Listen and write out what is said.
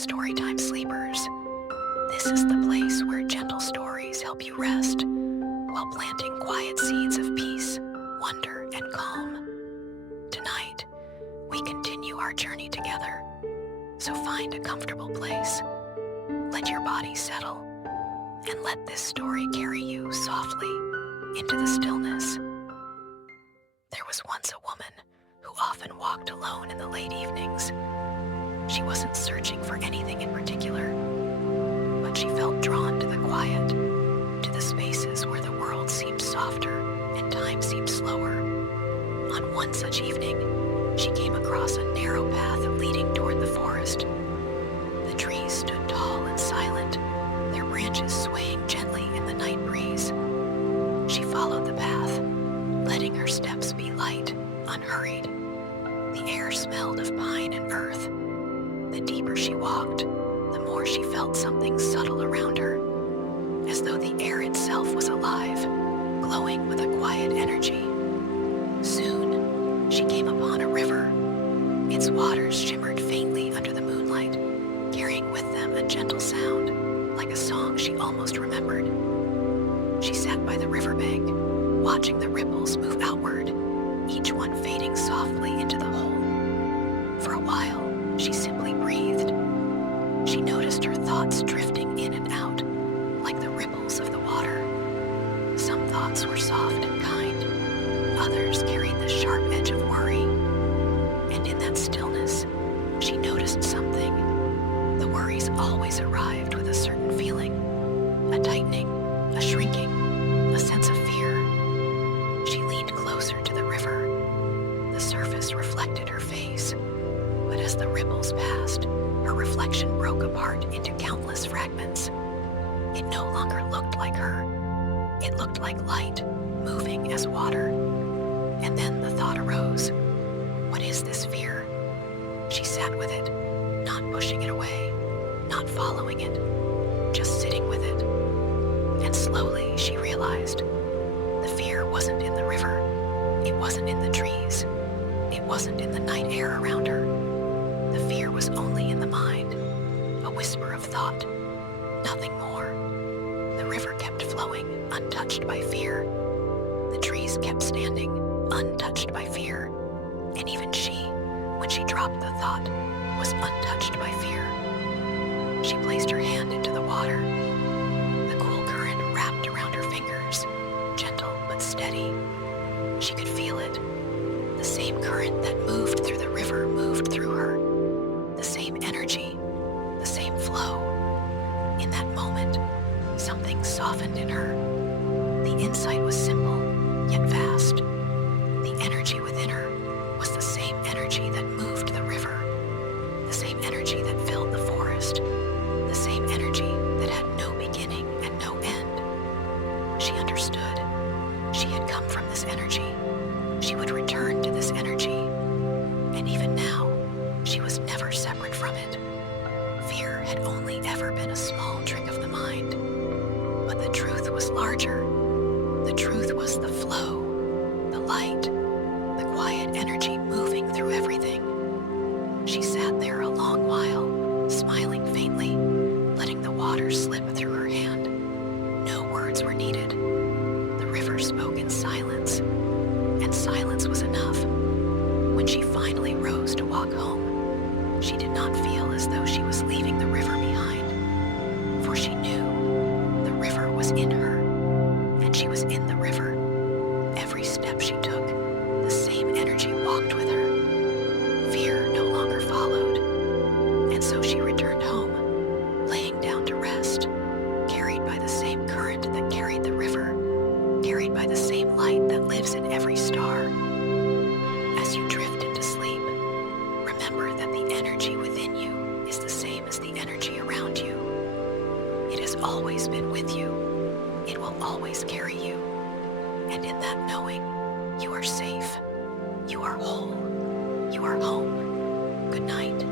Storytime sleepers. This is the place where gentle stories help you rest while planting quiet seeds of peace, wonder, and calm. Tonight, we continue our journey together, so find a comfortable place, let your body settle, and let this story carry you softly into the stillness. There was once a woman who often walked alone in the late evenings. She wasn't searching for anything in particular, but she felt drawn to the quiet, to the spaces where the world seemed softer and time seemed slower. On one such evening, she came across a narrow path leading toward the forest. The trees stood tall and silent, their branches swaying gently in the night breeze. She followed the path, letting her steps be light, unhurried. The air smelled of pine and earth. The deeper she walked, the more she felt something subtle around her, as though the air itself was alive, glowing with a quiet energy. Soon, she came upon a river. Its waters shimmered faintly under the moonlight, carrying with them a gentle sound, like a song she almost remembered. She sat by the riverbank, watching the ripples move outward, each one fading softly into the hole. For a while, she simply breathed. She noticed her thoughts drifting in and out, like the ripples of the water. Some thoughts were soft and kind, others carried the sharp edge of worry. And in that stillness, she noticed something. The worries always arrived with a certain feeling, a tightening, a shrinking, a sense of fear. She leaned closer to the river. The surface reflected her face, but as the ripples passed, her reflection broke apart into countless fragments. It no longer looked like her. It looked like light, moving as water. And then the thought arose, what is this fear? She sat with it, not pushing it away, not following it, just sitting with it. And slowly she realized the fear wasn't in the river, it wasn't in the trees, it wasn't in the night air around her. The fear was only in the mind, a whisper of thought, nothing more. The river kept flowing, untouched by fear. The trees kept standing, untouched by fear. And even she, when she dropped the thought, was untouched by fear. She placed her hand into the water. The cool current wrapped around her fingers, gentle but steady. She could feel it. The same current that moved through the river moved through her. The same energy, the same flow. In that moment, something softened in her. The insight was simple, yet vast. The energy within her was the same energy that moved the river, the same energy that filled the forest, the same energy that had no beginning and no end. She understood. She had come from this energy. She would return to this energy. And even now, she was never separate from it. Fear had only ever been a small trick of the mind. But the truth was larger. The truth was the flow, the light, the quiet energy moving through everything. She sat there a long while, smiling faintly, letting the water slip through her hand. No words were needed. The river spoke in silence, and silence was enough. When she finally rose to walk home, she did not feel as though she was leaving the river behind, for she knew the river was in her, and she was in the river. Every step she took, the same energy walked with her. Fear no longer followed, and so she returned home, laying down to rest, carried by the same current that carried the river, carried by the same light that lives in every star. As you drift into sleep, remember that the energy within you is the same as the energy around you. It has always been with you. It will always carry you. And in that knowing, you are safe. You are whole. You are home. Good night.